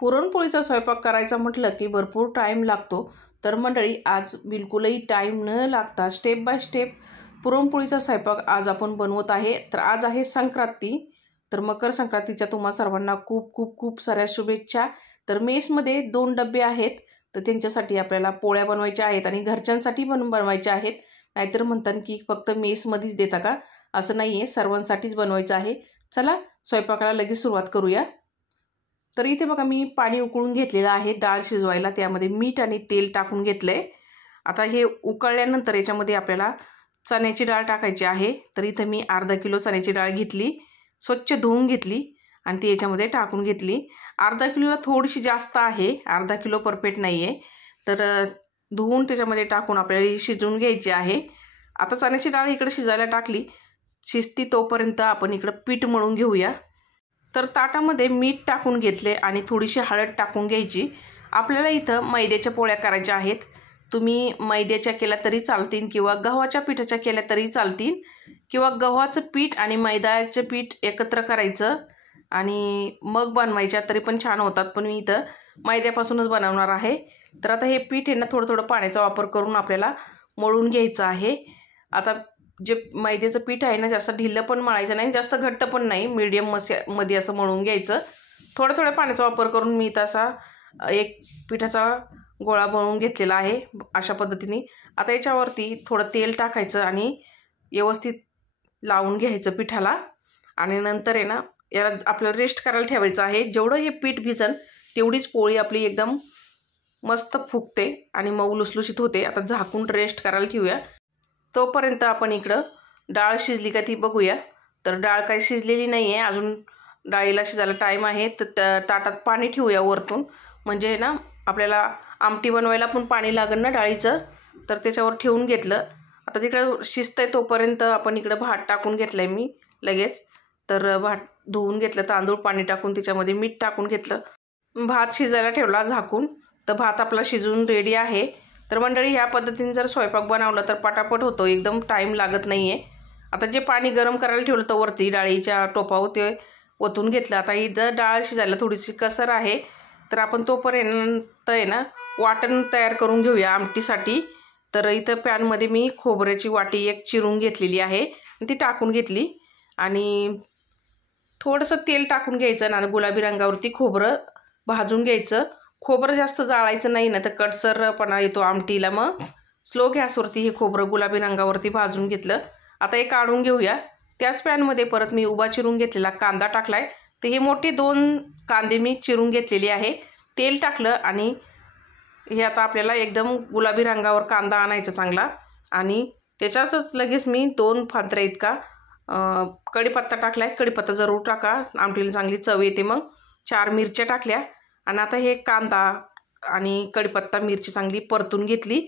पुरणपोळीचा स्वयंपाक करायचा म्हटलं की भरपूर टाईम लागतो. तर मंडळी, आज बिलकुलही टाईम न लागता स्टेप बाय स्टेप पुरणपोळीचा स्वयंपाक आज आपण बनवत आहे. तर आज आहे संक्रांती. तर मकर संक्रांतीच्या तुम्हा सर्वांना खूप खूप खूप साऱ्या शुभेच्छा. तर मेसमध्ये 2 डबे आहेत, तर त्यांच्यासाठी आपल्याला पोळ्या बनवायच्या आहेत आणि घरच्यांसाठी पण बनवायच्या आहेत. नाहीतर म्हणतात की फक्त मेसमध्येच देता का, असं नाही आहे, सर्वांसाठीच बनवायचं आहे. चला स्वयंपाकाला लगेच सुरुवात करूया. तर इथे बघा, मी पाणी उकळून घेतलेलं आहे डाळ शिजवायला. त्यामध्ये मीठ आणि तेल टाकून घेतलं आहे. आता हे उकळल्यानंतर याच्यामध्ये आपल्याला चण्याची डाळ टाकायची आहे. तर इथं मी अर्धा किलो चण्याची डाळ घेतली, स्वच्छ धुवून घेतली आणि ती याच्यामध्ये टाकून घेतली. अर्धा किलोला थोडीशी जास्त आहे, अर्धा किलो परफेक्ट नाही आहे. तर धुवून त्याच्यामध्ये टाकून आपल्याला ही शिजवून घ्यायची आहे. आता चण्याची डाळ इकडे शिजायला टाकली, शिजती तोपर्यंत आपण इकडं पीठ मळून घेऊया. तर ताटामध्ये मीठ टाकून घेतले आणि थोडीशी हळद टाकून घ्यायची. आपल्याला इथं मैद्याच्या पोळ्या करायच्या आहेत. तुम्ही मैद्याच्या केल्या तरी चालतील किंवा गव्हाच्या पिठाच्या केल्या तरी चालतील, किंवा गव्हाचं पीठ आणि मैद्याचं पीठ एकत्र करायचं आणि मग बनवायच्या तरी पण छान होतात. पण मी इथं मैद्यापासूनच बनवणार आहे. तर आता हे पीठ आहे ना, थोडं थोडं पाण्याचा वापर करून आपल्याला मळून घ्यायचं आहे. आता जे मैद्याचं पीठ आहे ना, जास्त ढिल्लं पण मळायचं नाही, जास्त घट्ट पण नाही, मीडियम मध्ये असं मळून घ्यायचं. थोडं थोडं पाण्याचा वापर करून मी तसा एक पिठाचा गोळा मळून घेतलेला आहे अशा पद्धतीने. आता याच्यावरती थोडं तेल टाकायचं आणि व्यवस्थित लावून घ्यायचं पिठाला. आणि नंतर आहे ना, याला आपल्याला रेस्ट करायला ठेवायचं आहे. जेवढं हे पीठ भिजन तेवढीच पोळी आपली एकदम मस्त फुगते आणि मऊ लुसलुशीत होते. आता झाकून रेस्ट करायला ठेवूया. तोपर्यंत आपण इकडं डाळ शिजली का ती बघूया. तर डाळ काही शिजलेली नाही आहे अजून, डाळीला शिजायला टाईम आहे. तर ताटात पाणी ठेवूया वरतून, म्हणजे ना आपल्याला आमटी बनवायला पण पाणी लागेल ना डाळीचं. तर त्याच्यावर ठेवून घेतलं. आता तिकडं शिजतंय तोपर्यंत आपण इकडं भात टाकून घेतलं आहे मी लगेच. तर भात धुवून घेतलं, तांदूळ पाणी टाकून त्याच्यामध्ये मीठ टाकून घेतलं, भात शिजायला ठेवला झाकून. तर भात आपला शिजून रेडी आहे. तर मंडळी, ह्या पद्धतीने जर स्वयंपाक बनवला तर पटापट होतो, एकदम टाईम लागत नाही आहे. आता जे पाणी गरम करायला ठेवलं तर वरती डाळीच्या टोपावर ते ओतून घेतलं. आता इथं डाळ शिजायला थोडीशी कसर आहे. तर आपण तोपर्यंत आहे ना वाटण तयार करून घेऊया आमटीसाठी. तर इथं पॅनमध्ये मी खोबऱ्याची वाटी एक चिरून घेतलेली आहे, ती टाकून घेतली आणि थोडंसं तेल टाकून घ्यायचं आणि गुलाबी रंगावरती खोबरं भाजून घ्यायचं. खोबरं जास्त जाळायचं नाही ना, तर कटसरपणा येतो आमटीला. मग स्लो गॅसवरती हे खोबरं गुलाबी रंगावरती भाजून घेतलं. आता हे काढून घेऊया. त्याच पॅनमध्ये परत मी उभा चिरून घेतलेला कांदा टाकलाय. तर हे मोठे 2 कांदे मी चिरून घेतलेले आहे. तेल टाकलं आणि हे आता आपल्याला एकदम गुलाबी रंगावर कांदा आणायचा चांगला. आणि त्याच्यातच लगेच मी 2 फांत्र्या इतका कढीपत्ता टाकलाय. कढीपत्ता जरूर टाका, आमटीला चांगली चव येते. मग 4 मिरच्या टाकल्या आणि आता हे कांदा आणि कढीपत्ता मिरची चांगली परतून घेतली.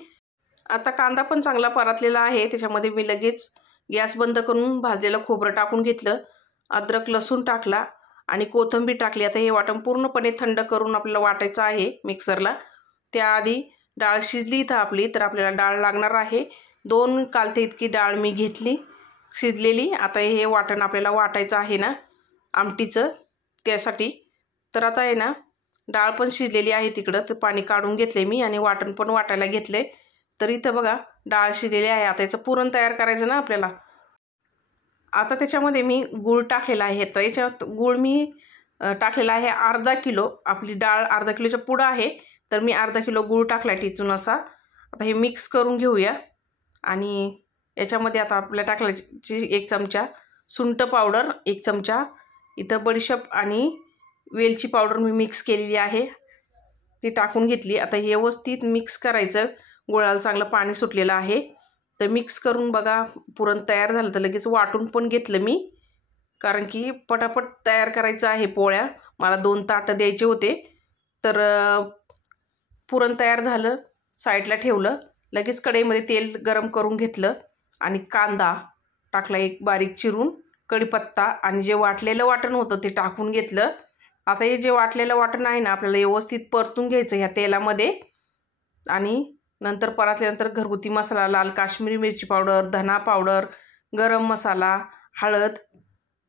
आता कांदा पण चांगला परतलेला आहे. त्याच्यामध्ये मी लगेच गॅस बंद करून भाजलेलं खोबरं टाकून घेतलं, अद्रक लसूण टाकला आणि कोथिंबीर टाकली. आता हे वाटण पूर्णपणे थंड करून आपल्याला वाटायचं आहे मिक्सरला. त्याआधी डाळ शिजली इथं आपली, तर आपल्याला डाळ लागणार आहे. 2 कालते इतकी डाळ मी घेतली शिजलेली. आता हे वाटण आपल्याला वाटायचं आहे ना आमटीचं, त्यासाठी. तर आता आहे ना डाळ पण शिजलेली आहे तिकडं, तर पाणी काढून घेतले मी आणि वाटण पण वाटायला घेतले. तर इथं बघा डाळ शिजलेली आहे. आता याचं पुरण तयार करायचं ना आपल्याला. आता त्याच्यामध्ये मी गूळ टाकलेला आहे. तर याच्यात गूळ मी टाकलेला आहे अर्धा किलो. आपली डाळ अर्धा किलोच्या पुढं आहे, तर मी अर्धा किलो गूळ टाकला टिचून असा. आता हे मिक्स करून घेऊया. आणि याच्यामध्ये आता आपल्याला टाकल्याची 1 चमचा सुंठ पावडर, 1 चमचा इथं बडीशेप आणि वेलची पावडर मी मिक्स केलेली आहे, ती टाकून घेतली. आता हे व्यवस्थित मिक्स करायचं. गुळाला चांगलं पाणी सुटलेलं आहे. तर मिक्स करून बघा पुरण तयार झालं. तर लगेच वाटून पण घेतलं मी, कारण की पटापट तयार करायचं आहे पोळ्या. मला 2 ताटं द्यायचे होते. तर पुरण तयार झालं, साईडला ठेवलं. लगेच कढईमध्ये तेल गरम करून घेतलं आणि कांदा टाकला एक बारीक चिरून, कढीपत्ता आणि जे वाटलेलं वाटण होतं ते टाकून घेतलं. आता हे जे वाटलेलं वाटण आहे ना, आपल्याला व्यवस्थित परतून घ्यायचं ह्या तेलामध्ये. आणि नंतर परतल्यानंतर घरगुती मसाला, लाल काश्मीरी मिरची पावडर, धना पावडर, गरम मसाला, हळद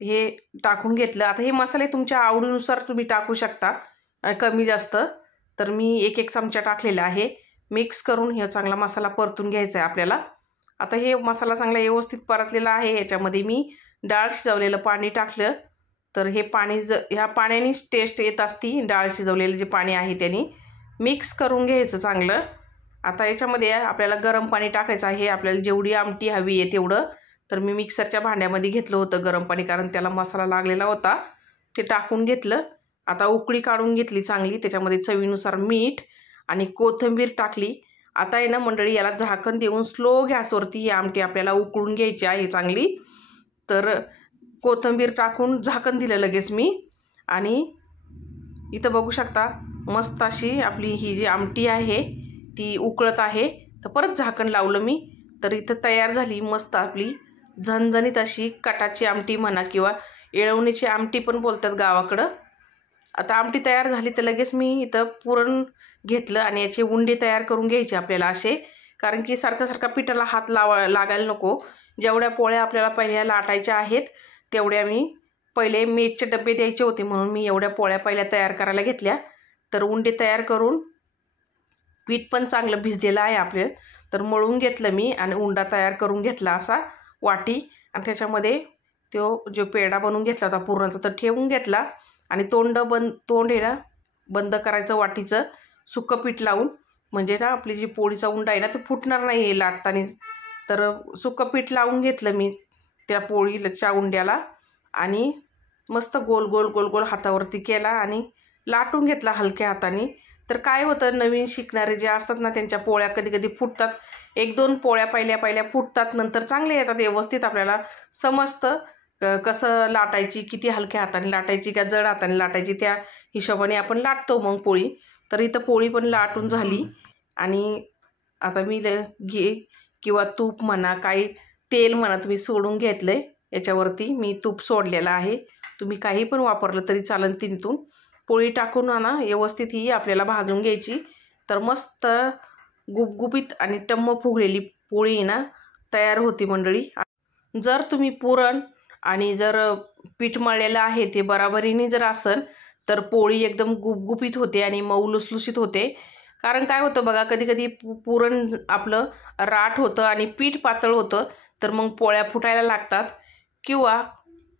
हे टाकून घेतलं. आता हे मसाले तुमच्या आवडीनुसार तुम्ही टाकू शकता. कमी जास्त, तर मी 1 चमचा टाकलेला आहे. मिक्स करून हे चांगला मसाला परतून घ्यायचा आहे आपल्याला. आता हे मसाला चांगला व्यवस्थित परतलेला आहे. याच्यामध्ये मी डाळ शिजवलेलं पाणी टाकलं. तर हे पाणी ह्या पाण्यानेच टेस्ट येत असती. डाळ शिजवलेलं जे पाणी आहे त्याने मिक्स करून घ्यायचं चांगलं. आता याच्यामध्ये आपल्याला गरम पाणी टाकायचं आहे. आपल्याला जेवढी आमटी हवी आहे तेवढं. तर मी मिक्सरच्या भांड्यामध्ये घेतलं होतं गरम पाणी, कारण त्याला मसाला लागलेला होता. ते टाकून घेतलं. आता उकळी काढून घेतली चांगली. त्याच्यामध्ये चवीनुसार मीठ आणि कोथिंबीर टाकली. आता आहे ना मंडळी, याला झाकण देऊन स्लो गॅसवरती ही आमटी आपल्याला उकळून घ्यायची आहे चांगली. तर कोथिंबीर टाकून झाकण दिलं लगेच मी. आणि इथं बघू शकता मस्त अशी आपली ही जी आमटी आहे ती उकळत आहे. तर परत झाकण लावलं मी. तर इथं तयार झाली मस्त आपली झणझणीत अशी कटाची आमटी म्हणा किंवा येळवणीची आमटी पण बोलतात गावाकडं. आता आमटी तयार झाली तर लगेच मी इथं पुरण घेतलं आणि याचे उंडे तयार करून घ्यायचे आपल्याला असे, कारण की सारखा पिठाला हात लागायला नको. जेवढ्या पोळ्या आपल्याला पहिल्या लाटायच्या आहेत तेवढ्या मी पहिले मेचचे डबे द्यायचे होते म्हणून मी एवढ्या पोळ्या पहिल्या तयार करायला घेतल्या. तर उंडे तयार करून पीठ पण चांगलं भिजलेलं आहे आपलं, तर मळून घेतलं मी आणि उंडा तयार करून घेतला असा वाटी. आणि त्याच्यामध्ये तो जो पेढा बनवून घेतला होता पुरणाचा तर ठेवून घेतला. आणि तोंड आहे ना बंद करायचं वाटीचं सुकं पीठ लावून, म्हणजे ना आपली जी पोळीचा उंडा आहे ना तो फुटणार नाही आहे लाटताना. तर सुकं पीठ लावून घेतलं मी त्या पोळीच्या उंड्याला आणि मस्त गोल गोल गोल गोल हातावरती केला आणि लाटून घेतला हलक्या हाताने. तर काय होतं, नवीन शिकणारे जे असतात ना त्यांच्या पोळ्या कधी कधी फुटतात. 1-2 पोळ्या पहिल्या फुटतात, नंतर चांगले येतात व्यवस्थित. आपल्याला समजतं कसं लाटायची, किती हलक्या हाताने लाटायची का जड हाताने लाटायची, त्या हिशोबाने आपण लाटतो मग पोळी. तर इथं पोळी पण लाटून झाली. आणि आता मी घी किंवा तूप म्हणा, काही तेल म्हणा तुम्ही सोडून घेतलं आहे. याच्यावरती मी तूप सोडलेलं आहे. तुम्ही काही पण वापरलं तरी चालेल. तिथून पोळी टाकून ना व्यवस्थित ही आपल्याला भाजून घ्यायची. तर मस्त गुबगुबीत आणि टम्म फुगलेली पोळी ना तयार होती मंडळी. जर तुम्ही पुरण आणि जर पीठ मळलेलं आहे ते बराबरीने जर असेल तर पोळी एकदम गुबगुबीत होते आणि मऊ लुसलुशीत होते. कारण काय होतं बघा, कधी कधी पुरण आपलं राठ होतं आणि पीठ पातळ होतं, तर मग पोळ्या फुटायला लागतात. किंवा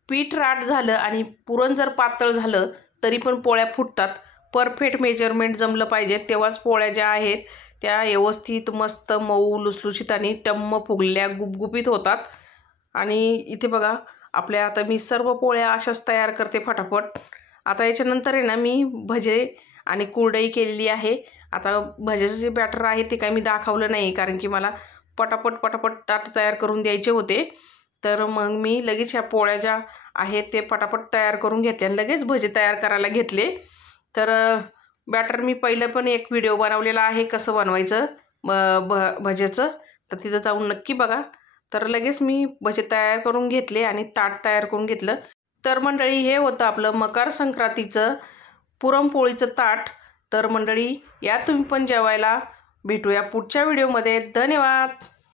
पीठ राठ झालं आणि पुरण जर पातळ झालं तरी पण पोळ्या फुटतात. परफेक्ट मेजरमेंट जमलं पाहिजे, तेव्हाच पोळ्या ज्या आहेत त्या व्यवस्थित मस्त मऊ लुसलुशीत आणि टम्म फुगलेल्या गुबगुबीत होतात. आणि इथे बघा आपल्या आता मी सर्व पोळ्या अशाच तयार करते फटाफट. आता याच्यानंतर आहे ना मी भजे आणि कुरडई केलेली आहे. आता भज्याचं जे बॅटर आहे ते काही मी दाखवलं नाही, कारण की मला पटापट ताट तयार करून द्यायचे होते. तर मग मी लगेच ह्या पोळ्या ज्या आहेत ते पटापट तयार करून घेतले आणि लगेच भजे तयार करायला घेतले. तर बॅटर मी पहिलं पण एक व्हिडिओ बनवलेला आहे कसं बनवायचं भज्याचं, तर तिथं जाऊन नक्की बघा. तर लगेच मी भजे तयार करून घेतले आणि ताट तयार करून घेतलं. तर मंडळी हे होतं आपलं मकर संक्रांतीचं पुरणपोळीचं ताट. तर मंडळी या तुम्ही पण जेवायला. भेटूया पुढच्या व्हिडिओमध्ये. धन्यवाद.